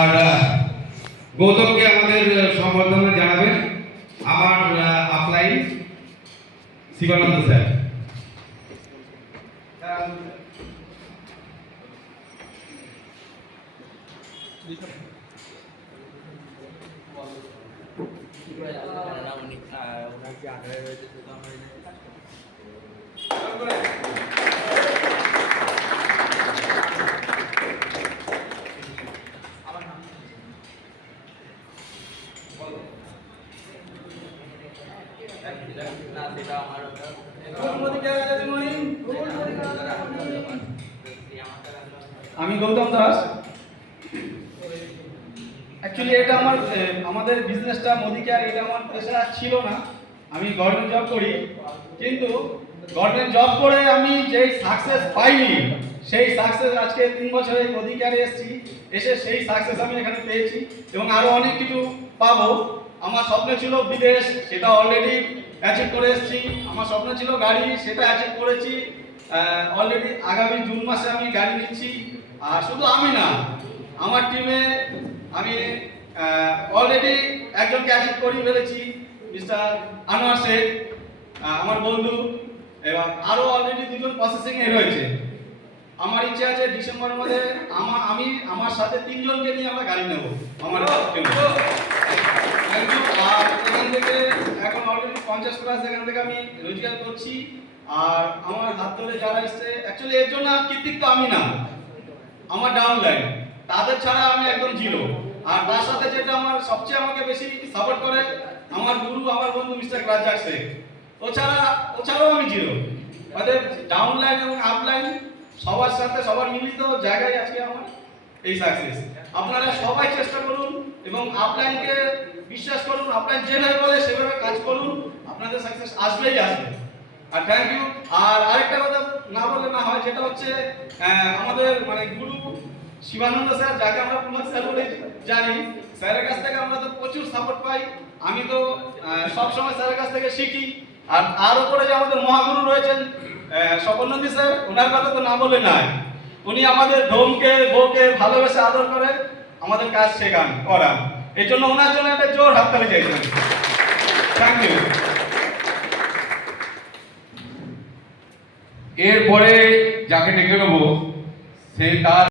আর গৌতমকে আমাদের সম্বর্ধনা জানাবেন আমার আপলাইন শিবানন্দ স্যার। আমি গৌতম দাস। অ্যাকচুয়ালি এটা আমাদের বিজনেসটা মোদি কেয়ার, এটা আমার পেশা ছিল না। আমি গভর্নমেন্ট জব করি, কিন্তু গভর্নমেন্ট জব করে আমি যেই সাকসেস পাইনি, সেই সাকসেস আজকে 3 বছরে মোদি কেয়ারে এসে সেই সাকসেস আমি এখানে পেয়েছি এবং আরও অনেক কিছু পাবো। আমার স্বপ্ন ছিল বিদেশ, সেটা অলরেডি অ্যাচিভ করে এসেছি। আমার স্বপ্ন ছিল গাড়ি, সেটা অ্যাচিভ করেছি অলরেডি। আগামী জুন মাসে আমি গাড়ি নিচ্ছি। আর শুধু আমি না, আমার টিমে আমি অলরেডি একজনকে অ্যাচিভ করিয়ে ফেলেছি, মিস্টার আনোয়ার শেখ, আমার বন্ধু, এবং আরও অলরেডি 2জন প্রসেসিংয়ে রয়েছে। আমার ইচ্ছা আছে ডিসেম্বরের মধ্যে আমি আমার সাথে 3 জনকে নিয়ে আমরা গাড়ি নেব আমার টিমে। আর এখান থেকে এখন অলরেডি 50+ এখান থেকে আমি রোজগার করছি। আর আমার হাত ধরে যারা এসছে, অ্যাকচুয়ালি এর জন্য কৃতিত্ব আমি না, আমার ডাউনলাইন, তাদের ছাড়া আমি একদম জিরো। আর তার সাথে যেটা আমার সবচেয়ে আমাকে বেশি সাপোর্ট করে আমার গুরু, আমার বন্ধু মিস্টার রাজ্জাক শেখ। ওছাড়াও আমি জিরো। অতএব ডাউনলাইন এবং আপলাইন সবার সাথে সবার মিলিত জায়গায় আজকে আমার এই সাকসেস। আপনারা সবাই চেষ্টা করুন এবং আপলাইনকে বিশ্বাস করুন। আপলাইন যেভাবে বলে সেভাবে কাজ করুন, আপনাদের সাকসেস আসবেই আসবে। আর থ্যাংক ইউ। আর আরেকটা কথা না বললে না হয়, যেটা হচ্ছে আমাদের গুরু শিবানন্দ স্যার, যাকে আমরা কুমার স্যার বলে জানি, স্যারের কাছ থেকে আমরা তো প্রচুর সাপোর্ট পাই। আমি তো সবসময় স্যারের কাছ থেকে শিখি। আর উপরে যে আমাদের মহাগুরু রয়েছেন স্বপনন্দী স্যার, ওনার কথা তো না বলে নাই। উনি আমাদের ধোমকে বউকে ভালোবেসে আদর করে আমাদের কাজ শেখান করান। এই জন্য ওনার জন্য একটা জোর হাততালি চাইছেন। Thank you. এরপরে যাকে ডেকে নেবো সে তার